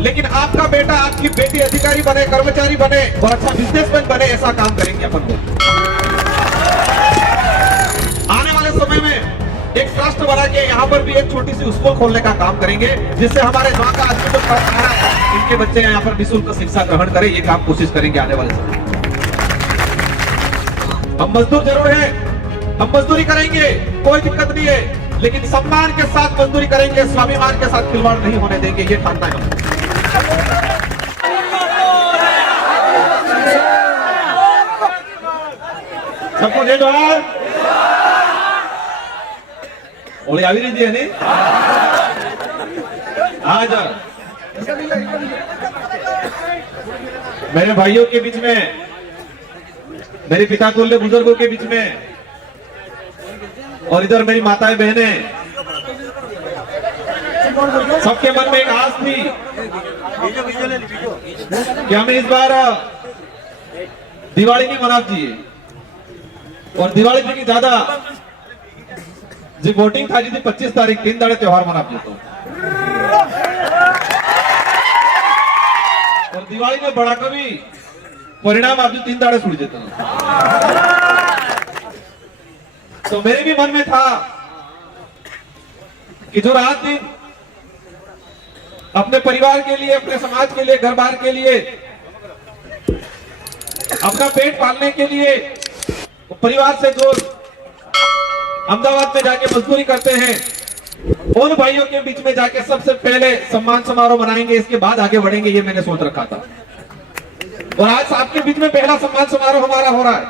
लेकिन आपका बेटा आपकी बेटी अधिकारी बने, कर्मचारी बने और अच्छा बिजनेसमैन बने, ऐसा काम करेंगे अपन लोग। आने वाले समय में एक ट्रस्ट बना के यहाँ पर भी एक छोटी सी स्कूल खोलने का काम करेंगे, जिससे हमारे गांव का आदमी जो पढ़ रहा है इनके बच्चे यहाँ पर निःशुल्क शिक्षा ग्रहण करें। ये काम कोशिश करेंगे आने वाले समय। हम मजदूर जरूर है, हम मजदूरी करेंगे, कोई दिक्कत नहीं है, लेकिन सम्मान के साथ मजदूरी करेंगे, स्वाभिमान के साथ खिलवाड़ नहीं होने देंगे, ये ठानना है हम। सबको जय जोहार। ओली આવી રહી છે ને आज मेरे भाइयों के बीच में, मेरे पिता तुल्य बुजुर्गों के बीच में और इधर मेरी माताएं बहनें, सबके मन में एक आस थी कि हमें इस बार दिवाली नहीं मना चाहिए और दिवाली से ज्यादा जी वोटिंग था जी 25 तारीख 3 दाड़े त्योहार मना तो और दिवाली में बड़ा कभी परिणाम आप 3 दाड़े छूट देते। तो मेरे भी मन में था कि जो रात दिन अपने परिवार के लिए, अपने समाज के लिए, घर बार के लिए, अपना पेट पालने के लिए परिवार से जो अहमदाबाद में जाके मजदूरी करते हैं, उन भाइयों के बीच में जाके सबसे पहले सम्मान समारोह मनाएंगे, इसके बाद आगे बढ़ेंगे, ये मैंने सोच रखा था। और आज आपके बीच में पहला सम्मान समारोह हमारा हो रहा है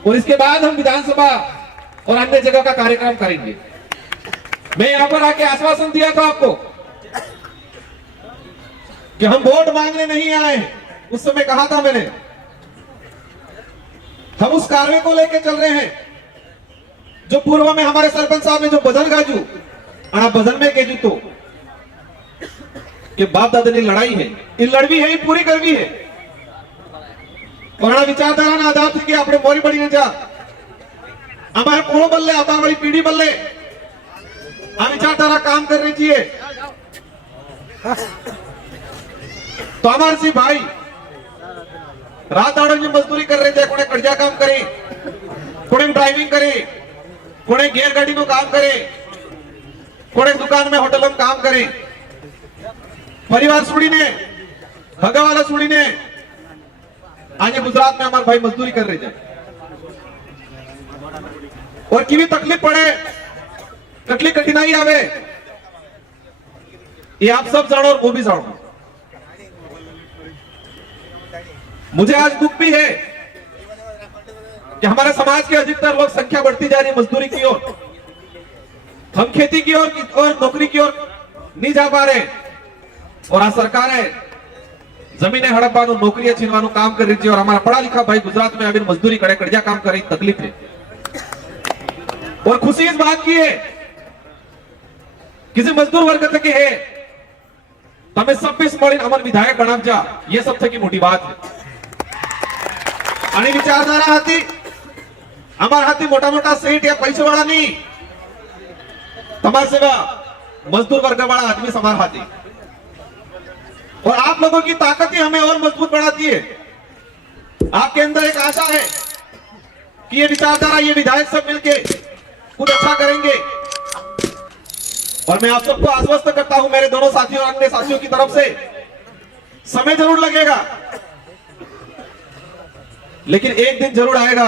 और इसके बाद हम विधानसभा और अन्य जगह का कार्यक्रम करेंगे। मैं यहां पर आके आश्वासन दिया था आपको कि हम वोट मांगने नहीं आए, उस समय कहा था मैंने, हम उस कार्य को लेकर चल रहे हैं जो पूर्व में हमारे सरपंच साहब ने जो भजन गाजू और भजन में केजू तो कि बाप दादा की लड़ाई है, ये लड़वी है, ये पूरी करवी है। और विचारधारा ना आधार थी कि આપણે મોરી પડીને જા हमारे कोणो बल्ले आता वाली पीढ़ी बल्ले आ विचारधारा काम कर रही चाहिए। तो हमारे सी भाई रात दाड़ो में मजदूरी कर रहे थे, कोने कड़जा काम करे, कोने ड्राइविंग करे, कोने गेर गाड़ी नो काम करे, कोने दुकान में होटल में काम करे, परिवार सुड़ी ने भगा वाला सुड़ी ने आज गुजरात में हमारे भाई मजदूरी कर रहे थे और की भी तकलीफ पड़े, कटली कठिनाई आवे, ये आप सब जानो और वो भी जानो। मुझे आज दुख भी है कि हमारे समाज के अधिकतर लोग संख्या बढ़ती जा रही है मजदूरी की ओर, हम खेती की ओर और नौकरी की ओर नहीं जा पा रहे और आज सरकार है जमीने हड़पवानो, नौकरियां छीनवानो काम कर रही है और हमारा पढ़ा लिखा भाई गुजरात में अभी मजदूरी करे, कड़जा काम करे, तकलीफ है। और खुशी इस बात की है किसी मजदूर वर्ग के है तमें 26 मळीने अमर विधायक बनावजा, ये सब थकी मोटी बात है। आणि विचारधारा हाथी हमारा हाथी मोटा मोटा सेठ या पैसे वाला नहीं, समाज सेवा मजदूर वर्ग वाला आदमी समार हाथी और आप लोगों की ताकत ही हमें और मजबूत बनाती है। आपके अंदर एक आशा है कि ये विचारधारा, ये विधायक सब मिलके कुछ अच्छा करेंगे और मैं आप सबको आश्वस्त करता हूं मेरे दोनों साथियों और अन्य साथियों की तरफ से, समय जरूर लगेगा लेकिन एक दिन जरूर आएगा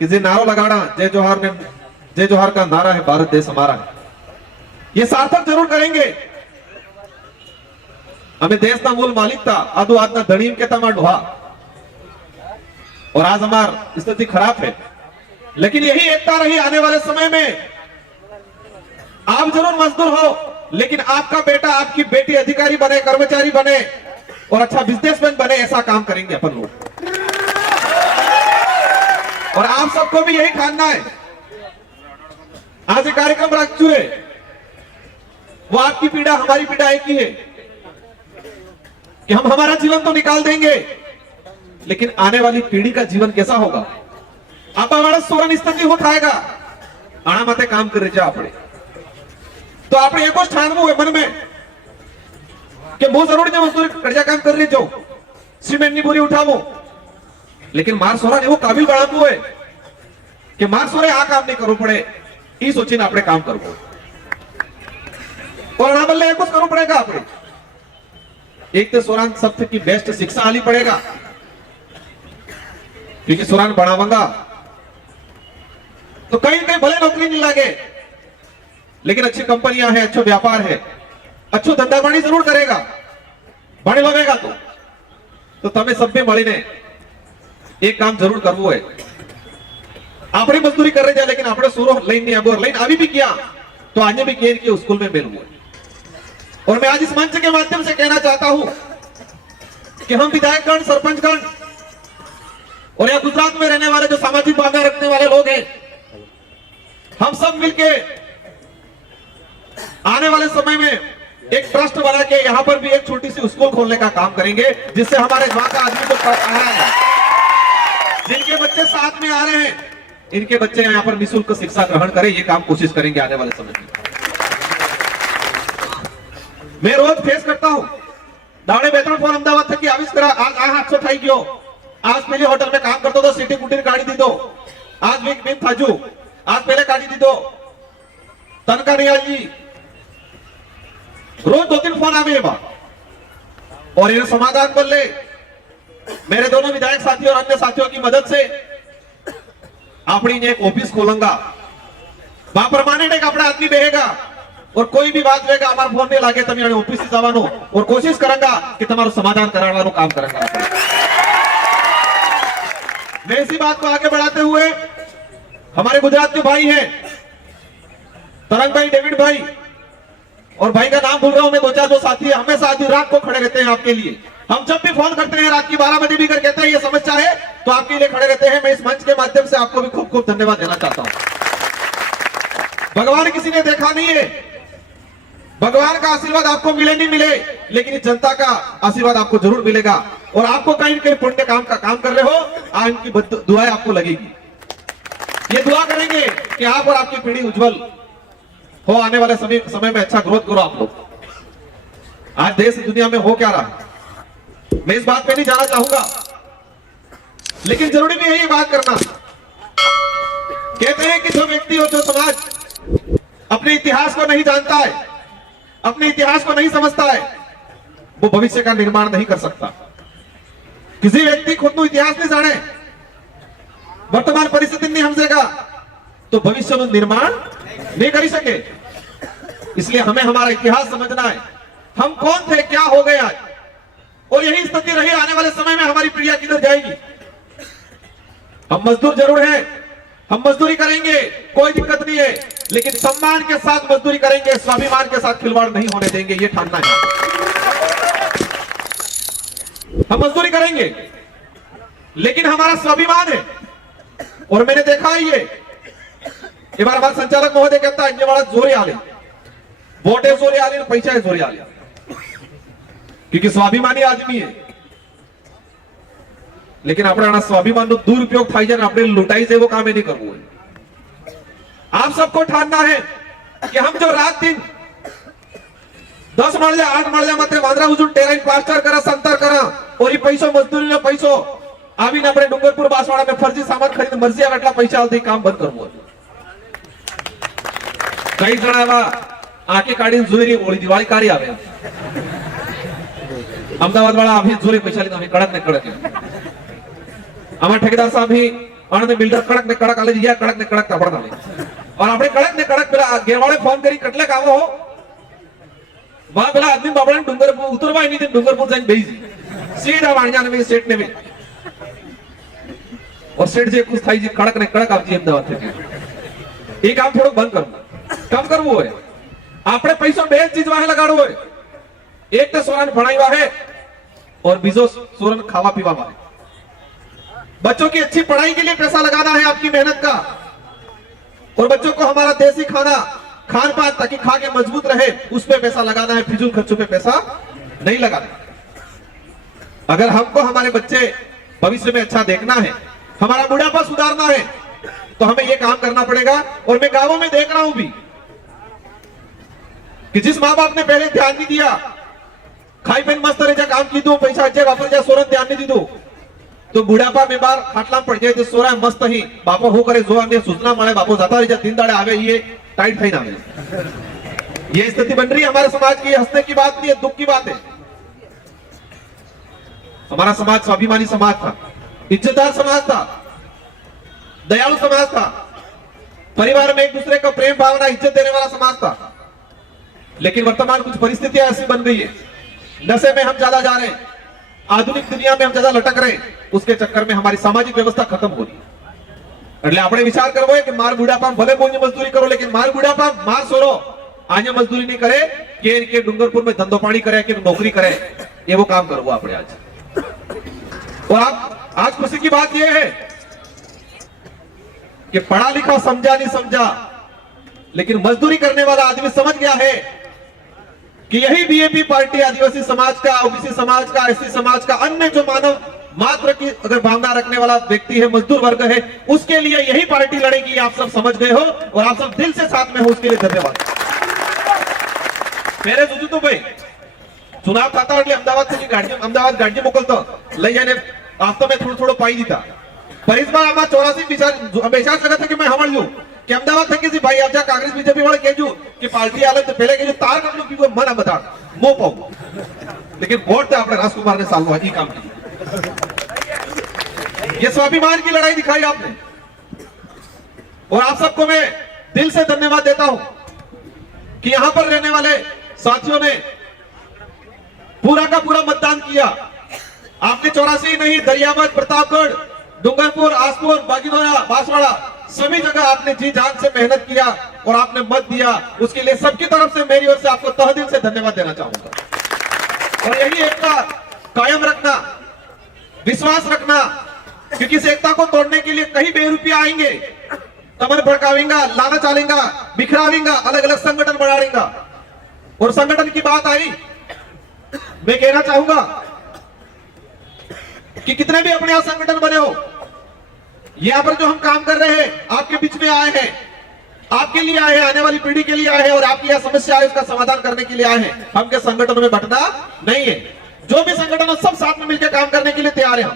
कि जे नारो लगाना जय जोहार ने, जय जोहार का नारा है भारत देश हमारा है, ये सार्थक जरूर करेंगे। हमें देश का मूल मालिक था आदू आज धनी के तमा डोहा और आज हमारी स्थिति खराब है, लेकिन यही एकता रही आने वाले समय में। आप जरूर मजदूर हो लेकिन आपका बेटा, आपकी बेटी अधिकारी बने, कर्मचारी बने और अच्छा बिजनेसमैन बने, ऐसा काम करेंगे अपन लोग। और आप सबको भी यही ठानना है। आज एक कार्यक्रम रख चुके, वो आपकी पीड़ा हमारी पीड़ा एक ही है कि हम हमारा जीवन तो निकाल देंगे लेकिन आने वाली पीढ़ी का जीवन कैसा होगा, आप हमारा सोरण स्थिति हो थाएगा आना माते काम कर रहे આપણે तो આપણે એક જ ઠાણવું હોય मन में કે બહુ જરૂર છે મજદૂરી કડિયા કામ કરી લેજો, સિમેન્ટની બોરી ઉઠાવો, लेकिन मार सोरा ने वो काबिल बनावવું હોય કે मार सोरे આ કામ નહીં કરવું પડે, એ સોચીને આપણે કામ કરવું और ना बल्ले कुछ करना पड़ेगा। આપણે एक तो सोरान सब की बेस्ट शिक्षा आनी पड़ेगा, क्योंकि सोरान बढ़ावांगा तो कहीं कहीं भले नौकरी नहीं लगे, लेकिन अच्छी कंपनियां हैं, अच्छा व्यापार है, अच्छो धंधा पानी जरूर करेगा, बढ़े लगेगा तो तमें सब में મળીને एक काम जरूर करवो है। आपने मजदूरी कर रहे थे, लेकिन आपने सूरो लाइन अभी भी किया तो आज भी केयर के स्कूल में मिलूंगा। और मैं आज इस मंच के माध्यम से कहना चाहता हूं कि हम विधायकगण, सरपंचगण और यह गुजरात में रहने वाले जो सामाजिक भावना रखने वाले लोग हैं, हम सब मिलके आने वाले समय में एक ट्रस्ट बना के यहां पर भी एक छोटी सी स्कूल खोलने का काम करेंगे, जिससे हमारे गांव का आदमी जो पढ़ रहा है, जिनके बच्चे साथ में आ रहे हैं, इनके बच्चे यहां पर निःशुल्क शिक्षा ग्रहण करें, ये काम कोशिश करेंगे आने वाले समय में। मैं रोज फेस करता हूं, दावड़े बेतन फोन अहमदाबाद थकी आविष करा, आज आ हादसो થઈ ગયો, आज पहले होटल में काम करतो तो सिटी कुटीर काढी दीधो, आज वीक बीम थाजू, आज पहले काढी दीधो, तनका नहीं आई, रोज 2-3 फोन आवे बा और ये समाधान बदले मेरे दोनों विधायक साथियों और अन्य साथियों की मदद से अपनी एक ऑफिस खोलूंगा, वहां परमानेंट एक अपना आदमी रहेगा और कोई भी बात रहेगा हमारा फोन में लागे तब ऑफिस से जवानो और कोशिश करूंगा कि तुम्हारा समाधान कराने काम करूंगा। मैं इसी बात को आगे बढ़ाते हुए हमारे गुजरात के भाई हैं तरंग भाई, डेविड भाई और भाई का नाम भूल रहा हूं मैं, 2-4 जो साथी है, हमेशा आधी रात को खड़े रहते हैं आपके लिए। हम जब भी फोन करते हैं रात की 12 बजे भी कर कहते हैं ये समस्या है तो आपके लिए खड़े रहते हैं। मैं इस मंच के माध्यम से आपको भी खूब खूब धन्यवाद देना चाहता हूं। भगवान किसी ने देखा नहीं है, भगवान का आशीर्वाद आपको मिले नहीं मिले, लेकिन इस जनता का आशीर्वाद आपको जरूर मिलेगा और आपको कहीं न कहीं पुण्य काम का काम कर रहे हो, आज इनकी दुआएं आपको लगेगी। ये दुआ करेंगे कि आप और आपकी पीढ़ी उज्जवल हो, आने वाले समय में अच्छा ग्रोथ करो आप लोग। आज देश दुनिया में हो क्या रहा मैं इस बात पे नहीं जाना चाहूंगा, लेकिन जरूरी भी है ये बात करना। कहते हैं कि जो व्यक्ति और जो समाज अपने इतिहास को नहीं जानता है, अपने इतिहास को नहीं समझता है, वो भविष्य का निर्माण नहीं कर सकता। किसी व्यक्ति खुद को इतिहास नहीं जाने, वर्तमान परिस्थिति नहीं समझेगा तो भविष्य में निर्माण नहीं कर सके। इसलिए हमें हमारा इतिहास समझना है, हम कौन थे, क्या हो गए आज, और यही स्थिति रही आने वाले समय में हमारी पीढ़ियां किधर जाएगी। हम मजदूर जरूर हैं, हम मजदूरी करेंगे, कोई दिक्कत नहीं है, लेकिन सम्मान के साथ मजदूरी करेंगे, स्वाभिमान के साथ खिलवाड़ नहीं होने देंगे, ये ठानना है। हम मजदूरी करेंगे लेकिन हमारा स्वाभिमान है। और मैंने देखा है ये बार बार संचालक महोदय कहता है ये बड़ा जोरे आले, वोटे जोरे आले, पैसा जोरे आले, क्योंकि स्वाभिमानी आदमी है। लेकिन अपना स्वाभिमान નો દુરુપયોગ થાય છે ને આપણે લૂંટાઈ જેવો કામ નહીં કરવું હોય। आप सबको ठानना है कि हम जो रात दिन 10 माळ्या 8 माळ्या मात्र वांदरा उजून टेराइन प्लास्टर करा, संतर करा और ये पैसो मजदूरीનો पैसो આવીને આપણે ડુંગરપુર બાસવાડા में फर्जी सामान खरीद मर्जी આવે એટલા પૈસા આવતી કામ બંધ કરવું હોય। કઈ જણા એવા આંખે કાઢીને જોઈ રહી ઓળી દિવાળી કાઢી આવે, અમદાવાદ વાળા અભી જોરે પૈસા લીધા, અમે કડક ને કડક हमारे ठेकेदार साहब ही आनंद बिल्डर कड़क ने कड़क आले दिया, कड़क ने कड़क कपड़ डाले और आपने कड़क ने कड़क पेला गेवाड़े फोन करी कटले कावो हो वहां पेला आदमी बाबड़ा डूंगरपुर उतरवाई नहीं थे, डूंगरपुर जाइन बेजी सीधा वाणियाने में सेठ ने भी और सेठ जे कुछ थाई जी कड़क ने कड़क आपजी अमदावाद थे। ये काम थोड़ो बंद करो, कम करवो होय। आपने पैसो બે ચીજ વાહે લગાડવો હોય, एक तो सोरान भणाईवा है और बीजो सोरान खावा पीवा है। बच्चों की अच्छी पढ़ाई के लिए पैसा लगाना है आपकी मेहनत का, और बच्चों को हमारा देसी खाना खान पान ताकि खा के मजबूत रहे उस पे पैसा लगाना है, फिजूल खर्चों पे पैसा नहीं लगाना। अगर हमको हमारे बच्चे भविष्य में अच्छा देखना है, हमारा बुढ़ापा सुधारना है, तो हमें ये काम करना पड़ेगा। और मैं गांवों में देख रहा हूं भी कि जिस माँ बाप ने पहले ध्यान नहीं दिया, खाई पेन मस्त रे काम कीधું પૈસા અજે વાપરી જા સોરન ધ્યાન નહીં દીધું તો બુઢાપા મે બાર ખાટલા પડ જાય તો સોરા મસ્ત ही બાપો હું કરે જો અમને सूचना મળે बापो जाता रही दिन दाड़े आवे ये टाइट થઈ ના આવે ये स्थिति बन रही है हमारे समाज की। हंसने की बात नहीं है, दुख की बात है। हमारा समाज स्वाभिमानी समाज था, इज्जतदार समाज था, दयालु समाज था, परिवार में एक दूसरे का प्रेम भावना इज्जत देने वाला समाज था। लेकिन वर्तमान कुछ परिस्थितियां ऐसी बन गई है, नशे में हम ज्यादा जा रहे हैं, आधुनिक दुनिया में हम ज्यादा लटक रहे हैं, उसके चक्कर में हमारी सामाजिक व्यवस्था खत्म हो रही है। એટલે આપણે વિચાર કરવો है कि मार बुढ़ापा भले कोई मजदूरी करो, लेकिन मार बुढ़ापा मार सोरो आज मजदूरी नहीं करे के डूंगरपुर में धंधो पानी करे कि नौकरी करे, ये वो काम करवो આપણે आज। और आज खुशी की बात यह है कि पढ़ा लिखा समझा नहीं समझा, लेकिन मजदूरी करने वाला आदमी समझ गया है कि यही बीएपी पार्टी आदिवासी समाज का, ओबीसी समाज का, एससी समाज का, अन्य जो मानव मात्र की अगर भावना रखने वाला व्यक्ति है, मजदूर वर्ग है, उसके लिए यही पार्टी लड़ेगी। आप सब समझ गए हो और आप सब दिल से साथ में हो, उसके लिए धन्यवाद। मेरे जुजू तो भाई चुनाव था अमदावाद गाड़ी मोकलता लई जाने वास्तव में थोड़ा पाई दीता, पर इस बार 84 हमेशा लगा था कि मैं हमल लू कि अमदावाद थकी जी भाई आप कांग्रेस बीजेपी वाले कहजू कि पार्टी आले तो पहले कहजू तार कर लो कि वो मना बता मो पाऊ, लेकिन वोट थे अपने राजकुमार ने साल ही काम की। ये स्वाभिमान की लड़ाई दिखाई आपने, और आप सबको मैं दिल से धन्यवाद देता हूं कि यहां पर रहने वाले साथियों ने पूरा का पूरा मतदान किया। आपने 84 नहीं, दरियाबाद, प्रतापगढ़, डूंगरपुर, आसपुर, बागीनोरा, बांसवाड़ा सभी जगह आपने जी जान से मेहनत किया और आपने मत दिया। उसके लिए सबकी तरफ से मेरी ओर से आपको तहे दिल से धन्यवाद देना चाहूंगा। और यही एकता कायम रखना, विश्वास रखना, क्योंकि इस एकता को तोड़ने के लिए कहीं बेरुपया आएंगे, कमर भड़कावेंगा, लाना चालेंगा, बिखरावेंगा, अलग अलग संगठन बढ़ाएंगा। और संगठन की बात आई, मैं कहना चाहूंगा कि कितने भी अपने यहां संगठन बने हो, यहां पर जो हम काम कर रहे हैं आपके बीच में आए हैं, आपके लिए आए हैं, आने वाली पीढ़ी के लिए आए हैं, और आपकी यह समस्या है उसका समाधान करने के लिए आए हैं। हम के संगठनों में बंटना नहीं है, जो भी संगठन है सब साथ में मिलकर काम करने के लिए तैयार हैं।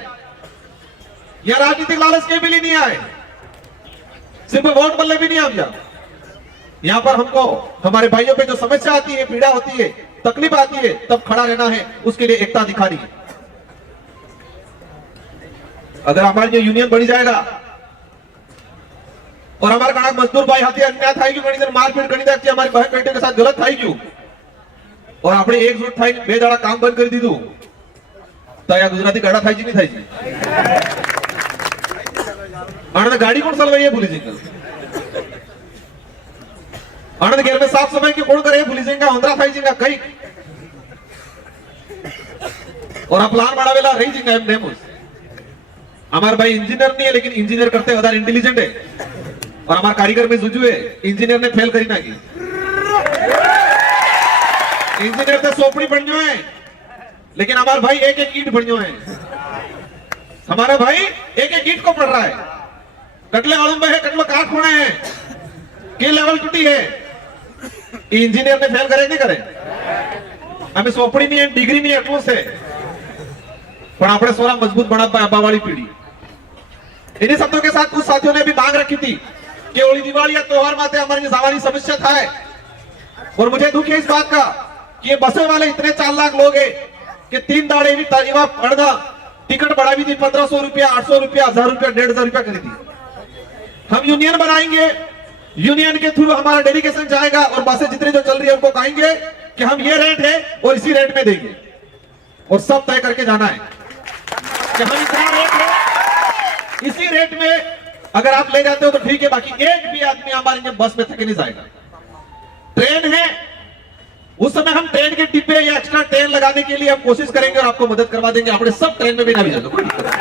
यह राजनीतिक लालच के भी लिए नहीं आए, सिर्फ वोट बल्ले भी नहीं हम यहाँ पर हमको हमारे भाइयों पे जो समस्या आती है, पीड़ा होती है, तकलीफ आती है, तब खड़ा रहना है, उसके लिए एकता दिखानी है। अगर हमारी जो यूनियन बढ़ी जाएगा और हमारे कड़क मजदूर भाई हाथी अन्याय થાય ગયું, ઘણી દર મારપીટ ઘણી દર हमारी बहन बेटे के साथ गलत થાય ગયું, और આપણે एकजुट થઈ બે દાડા કામ બંધ કરી દીધું, તો આ ગુજરાતી ગાડા થાય છે નહીં થાય છે? આણંદ ગાડી કોણ ચલાવે એ ભૂલી જઈએ, आनंद घेर में साफ सफाई की कोण करे भूली जाएगा, अंदरा थाई जाएगा कई, और आप प्लान बढ़ावेला रही जाएगा एम नेमोस। हमारे भाई इंजीनियर नहीं है, लेकिन इंजीनियर करते વધારે इंटेलिजेंट है, और हमारे कारीगर में जुजू है, इंजीनियर ने फेल करी ना की, इंजीनियर तो सोपड़ी बन जो है, लेकिन हमारे भाई एक एक ईट बन जो है, हमारा भाई एक एक ईट को पढ़ रहा है, कटले आलम है, कटले काट होना है, के लेवल टूटी है, इंजीनियर ने फेल करे नहीं करे, हमें सोपड़ी नहीं है, डिग्री नहीं है, એટલું છે, પણ આપણે સોરા મજબૂત બનાવવા આબાવાળી પીढ़ी। इन्हीं शब्दों के साथ कुछ साथियों ने भी मांग रखी थी कि होली दिवाली या त्योहार माते हमारी सामान्य समस्या था है, और मुझे दुख है इस बात का कि ये बसे वाले इतने 4 लाख लोग हैं कि 3 दाड़े भी तारीवा पड़ना टिकट बढ़ा भी थी 1500 रुपया, 800 रुपया, 1000 रुपया, 1500 रुपया करी थी। हम यूनियन बनाएंगे, यूनियन के थ्रू हमारा डेलीगेशन जाएगा और बसें जितने जो चल रही है उनको कहेंगे कि हम ये रेट है और इसी रेट में देंगे, और सब तय करके जाना है कि हम इतना रेट है, इसी रेट में अगर आप ले जाते हो तो ठीक है, बाकी एक भी आदमी हमारे बस में थके नहीं जाएगा। ट्रेन है, उस समय हम ट्रेन के डिब्बे या एक्स्ट्रा ट्रेन लगाने के लिए हम कोशिश करेंगे और आपको मदद करवा देंगे, अपने सब ट्रेन में भी ना भी जाएगा, कोई दिक्कत नहीं।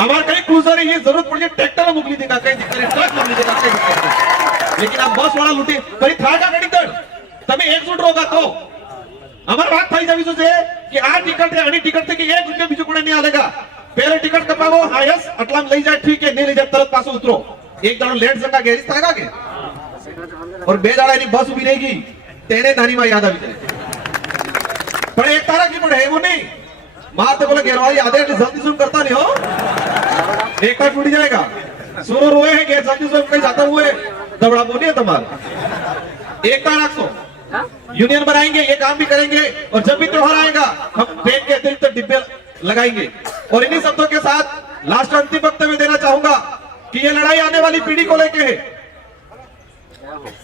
हमारे कहीं क्रूजर ये जरूरत पड़ी ट्रैक्टर मोकली देगा, कहीं ट्रक मोकली देगा, कहीं दिक्कत, लेकिन आप बस वाला लूटे कहीं था का गणित तब एकजुट होगा तो हमारी बात થઈ જવી જોઈએ કે આ ટિકિટ है આની ટિકિટ થી 1 રૂપિયા બીજો કોને નહીં આલેगा, पहले टिकट कपावो, हायस अटला में ले जाए ठीक है, नहीं ले जाए तरत पासो उतरो, एक दाड़ो लेट जंगा गैरिज थाएगा के, और बे दाड़ा ની बस उभी रहेगी तेने धानी में याद આવી જાય। की पड़े वो नहीं मारते बोले घेरवाई आधे जल्दी जूम करता नहीं हो एक टाइम टूट जाएगा सुरू रोए हैं घेर जल्दी जूम कहीं जाता हुए दबड़ा बोली है तुम्हारा एक टाइम रखो यूनियन बनाएंगे ये काम भी करेंगे और जब भी त्योहार आएगा हम पेट के दिल तक डिब्बे लगाएंगे और इन्हीं शब्दों के साथ लास्ट अंतिम वक्तव्य देना चाहूंगा कि ये लड़ाई आने वाली पीढ़ी को लेके है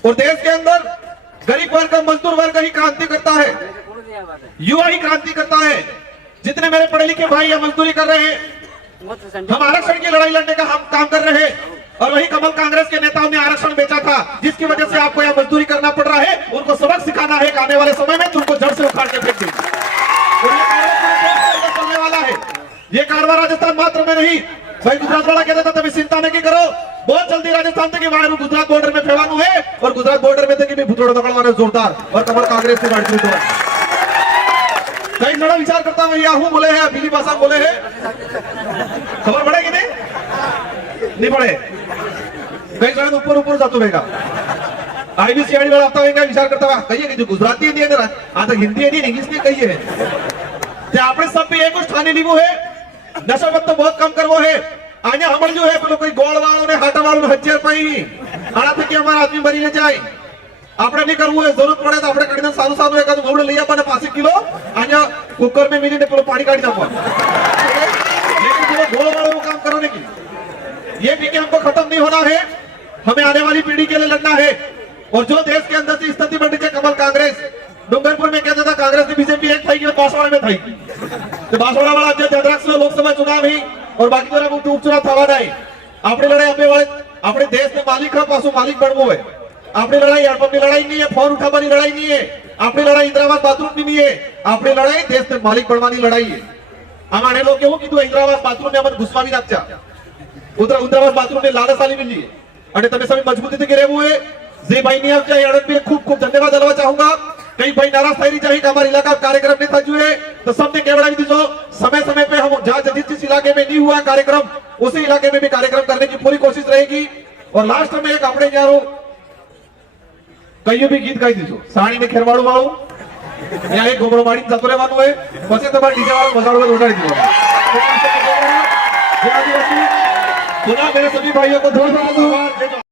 और देश के अंदर गरीब वर्ग मजदूर वर्ग ही क्रांति करता है युवा ही क्रांति करता है जितने मेरे पढ़े लिखे भाई या मजदूरी कर रहे हैं हम आरक्षण की लड़ाई लड़ने का हम काम कर रहे हैं और वही कमल कांग्रेस के नेताओं ने आरक्षण बेचा था जिसकी वजह से आपको यह मजदूरी करना पड़ रहा है उनको सबक सिखाना है आने वाले समय में तुमको जड़ से उखाड़ के फेंक देंगे चलने वाला है ये कारवां राजस्थान मात्र में नहीं भाई गुजरात वाला कहता था तभी चिंता नहीं करो बहुत जल्दी राजस्थान तक वायरु गुजरात बॉर्डर में फैलानु है और गुजरात बॉर्डर में तक भी भूतोड़ दकड़वाने जोरदार और कमल कांग्रेस से बातचीत हुआ कई जरा विचार करता हूं याहू बोले हैं पीली भाषा बोले हैं खबर पड़ेगी नहीं पड़े कई जण ऊपर ऊपर जातो वेगा आईबीसीआई वाला आता वेगा विचार करता हुआ कहिए कि जो गुजराती है ना आता हिंदी है इंग्लिश नहीं कहिए ते આપણે सब भी एक ठाने लीवो है नशा मत तो बहुत कम करवो है आने हमर जो है पेलो कोई गोल वालों ने हाटा वालों ने हथियार पाई आना थे कि हमारा आदमी मरी ले जाए આપણે नहीं करવું है जरूरत पड़े तो આપણે कड़ी सारू सारू एकाद गोवड़ લઈ આપવાને 5 કિલો આયા કુકર में मिली ने પેલો पानी काढ़ी नाखवा लेकिन जो गोल वालों काम करो नहीं की ये भी कि हमको खत्म नहीं होना है हमें आने वाली पीढ़ी के लिए लड़ना है और जो देश के अंदर से स्थिति बन रही है कमल कांग्रेस डूंगरपुर में कहता था कांग्रेस ने बीजेपी एक थी बांसवाड़ा में थी तो बांसवाड़ा वाला जो अध्यक्ष लोकसभा चुनाव ही और बाकी तो उपचुनाव थवा नहीं अपनी लड़ाई अपने देश में मालिक पासो मालिक बनवो है अपनी लड़ाई अड़पनी लड़ाई नहीं है फोन उठावानी लड़ाई नहीं है अपनी लड़ाई इंदिरावास बाथरूम की नहीं है अपनी लड़ाई देश में मालिक बनवानी लड़ाई है हमारे लोग केवू कीधु इंदिरावास बाथरूम में अमन घुसवावी नाखजा इंदिरावास बाथरूम में लालच आली मिली અને તમે સभी મજબૂતીથી રહેવું है જે ભાઈ ની આવશે એ અડપ खूब खूब धन्यवाद अलवा चाहूंगा कई भाई नाराज થઈ રહી કે हमारे इलाका कार्यक्रम नहीं था जुए तो सबने केवड़ाई दीजो समय समय पे हम जहां जिस इलाके में नहीं हुआ कार्यक्रम उसी इलाके में भी कार्यक्रम करने की पूरी कोशिश रहेगी और लास्ट में एक આપણે યારો કયું भी गीत गाई दीजो साणी ने खेरवाड़ू वाળું ત્યાં એક ગોબરો માડીને જતો રહેવાનું હોય પછી તમારે ડીજે વાળો મજાડો ઉડાડી દીધો जय आदिवासी सुना मेरे सभी भाइयों को धन्यवाद।